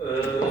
Ee,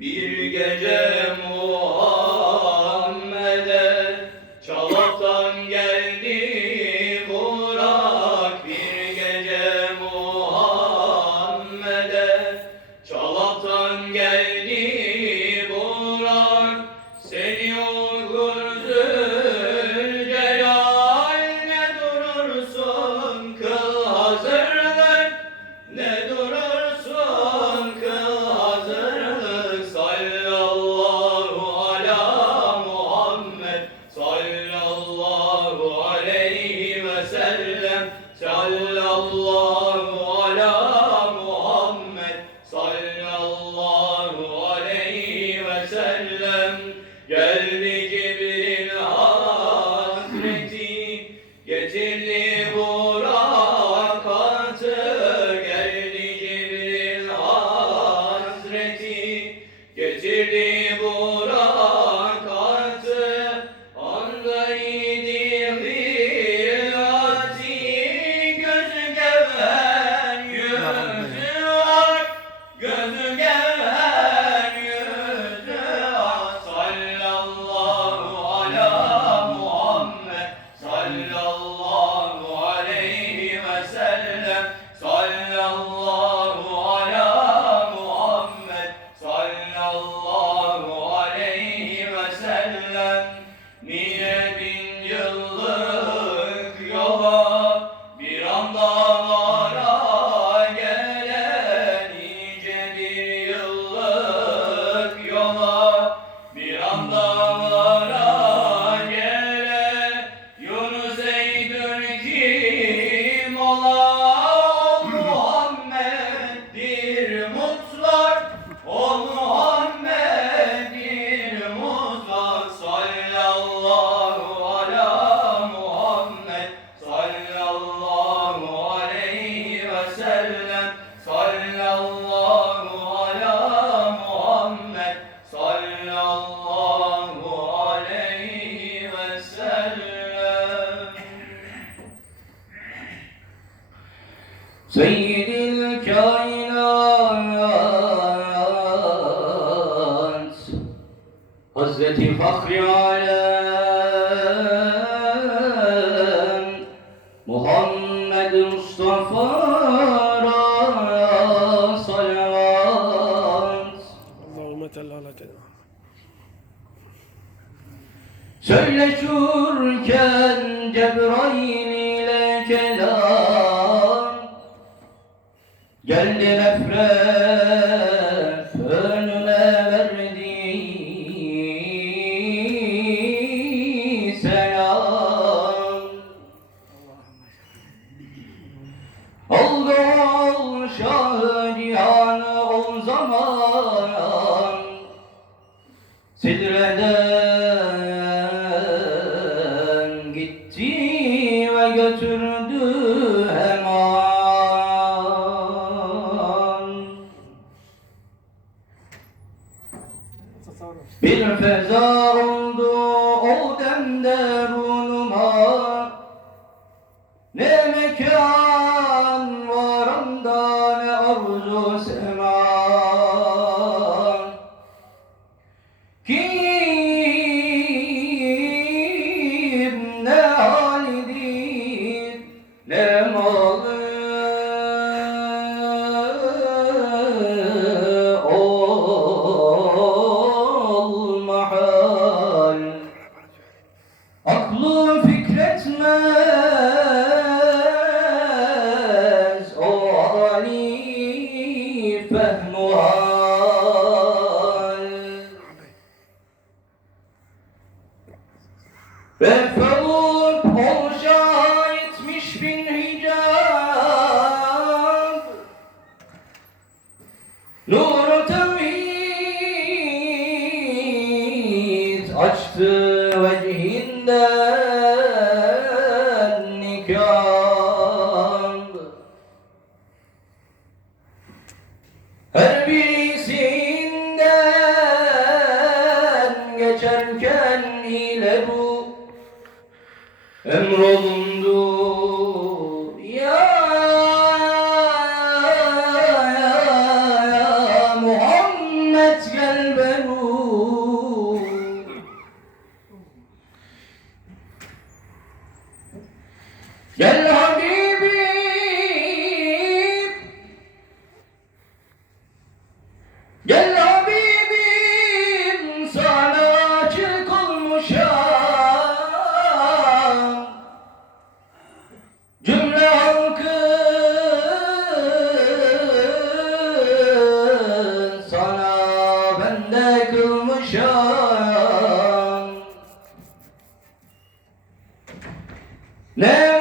Bir gece mu? Geceleri Patreon. Bir feza oldu Ve felup olca yetmiş bin hicab Nuru tevhid açtı vecihinden nikah Her biri ねえ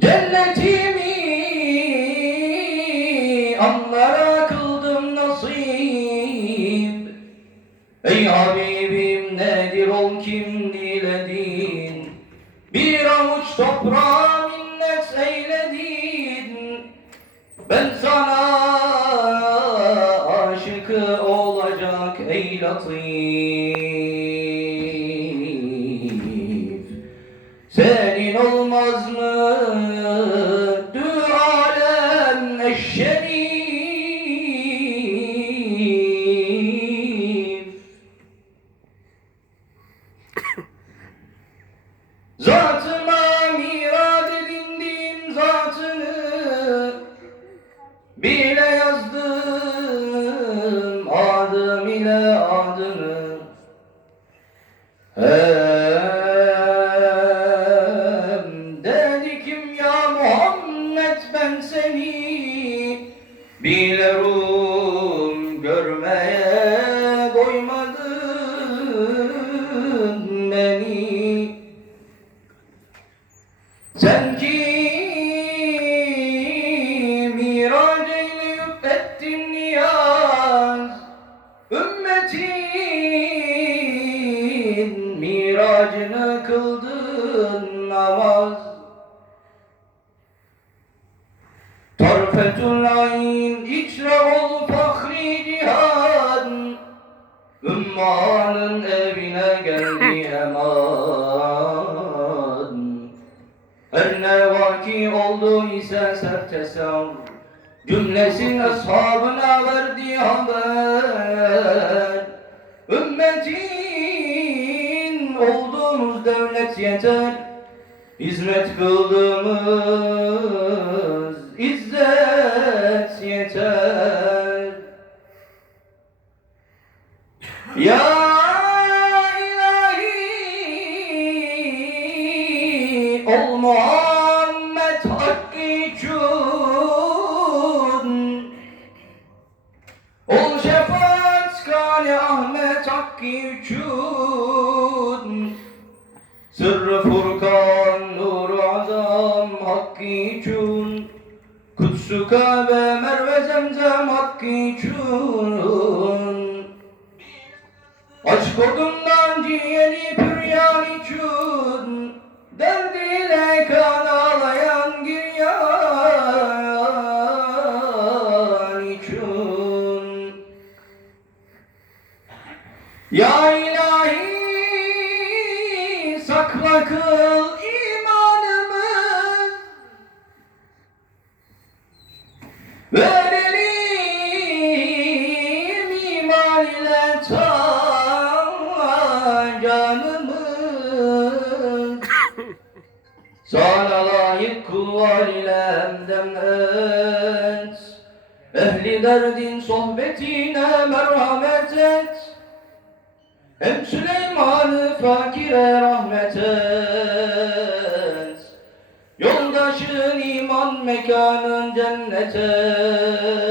Cennetimi onlara kıldım nasip Ey Habibim nedir ol kim diledin Bir avuç toprağa minnet eyledin Ben sana aşık olacak ey latif ile yazdım adım ile adını Hem dedikim ya Muhammed ben seni Bilirim görmeye doymadın beni Sen ki Aman evine geldi eman Her ne vaki oldu ise sert tesar Cümlesi ashabına verdi haber Ümmetin olduğumuz devlet yeter Hizmet kıldığımız izzet yeter Ya mevcut Sırrı Furkan, nur azam hakkı için Kutsu Kabe, Merve Zemzem hakkı için Aşk odumdan ciğeri püryan için Derd ile kanar Verelim iman ile Sana layık kullar ile hemdem et Ehli derdin sohbetine merhamet et Hem Süleyman'ı fakire rahmet et mekanın cenneti.